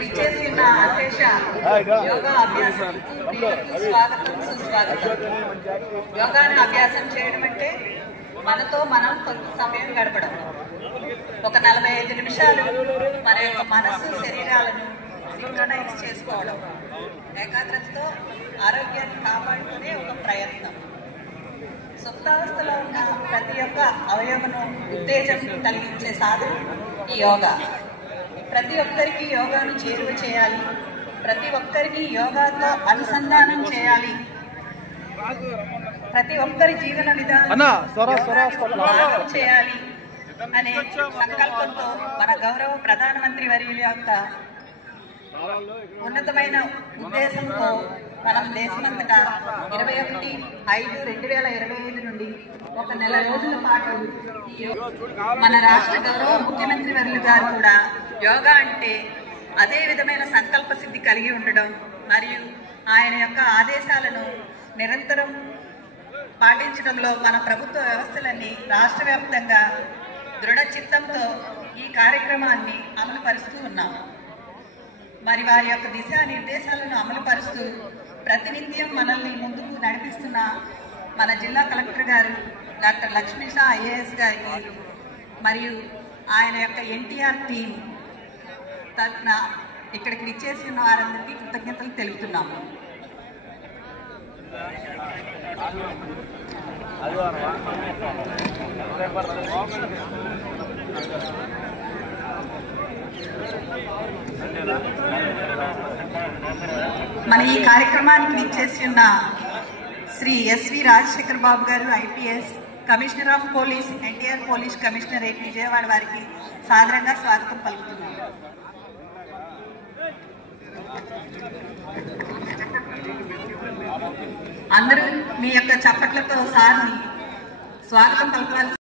ఇచ్చేసిన అశేష యోగా అభ్యాసం స్వాగతం సుస్వాగతం. యోగాని అభ్యాసం చేయడం అంటే మనతో మనం కొంత సమయం గడపడం. ఒక 45 నిమిషాలు మన యొక్క మనస్సు శరీరాలను సింక్రనైజ్ చేసుకోవడం, ఏకాగ్రతతో ఆరోగ్యాన్ని కాపాడుకునే ఒక ప్రయత్నం. సుప్తావస్థలో ఉన్న ప్రతి ఒక్క అవయవను ఉత్తేజం కలిగించే సాధన ఈ యోగా. ప్రతి ఒక్కరికి యోగాను చేరువ చేయాలి, ప్రతి ఒక్కరికి యోగాతో అనుసంధానం చేయాలి, ప్రతి ఒక్కరి జీవన విధానం చేయాలి అనే సంకల్పంతో మన గౌరవ ప్రధానమంత్రి వర్యుల యొక్క ఉన్నతమైన ఉద్దేశంతో మనం దేశమంతటా 21/5/2025 నుండి ఒక నెల రోజుల పాటు మన రాష్ట్ర గౌరవ ముఖ్యమంత్రి వర్యులు గారు కూడా యోగా అంటే అదే విధమైన సంకల్ప సిద్ధి కలిగి ఉండడం మరియు ఆయన యొక్క ఆదేశాలను నిరంతరం పాటించడంలో మన ప్రభుత్వ వ్యవస్థలన్నీ రాష్ట్ర వ్యాప్తంగా దృఢ చిత్తంతో ఈ కార్యక్రమాన్ని అమలు పరుస్తూ ఉన్నాం. మరి వారి యొక్క దిశానిర్దేశాలను అమలు పరుస్తూ ప్రతినిత్యం మనల్ని ముందుకు నడిపిస్తున్న మన జిల్లా కలెక్టర్ గారు డాక్టర్ లక్ష్మీషా ఐఏఎస్ గారికి మరియు ఆయన యొక్క ఎన్టీఆర్ టీం తరఫున ఇక్కడికి విచ్చేసి ఉన్న వారందరికీ కృతజ్ఞతలు తెలుపుతున్నాము. మన ఈ కార్యక్రమానికి విచ్చేసి ఉన్న శ్రీ ఎస్వి రాజశేఖర్ బాబు గారు IPS, commissioner of police, NTR police commissionerate Vijayawada వారికి సాదరంగా స్వాగతం పలుకుతున్నాం. అందరూ మీ యొక్క చప్పట్లతో సార్ని స్వాగతం పలకాల్సి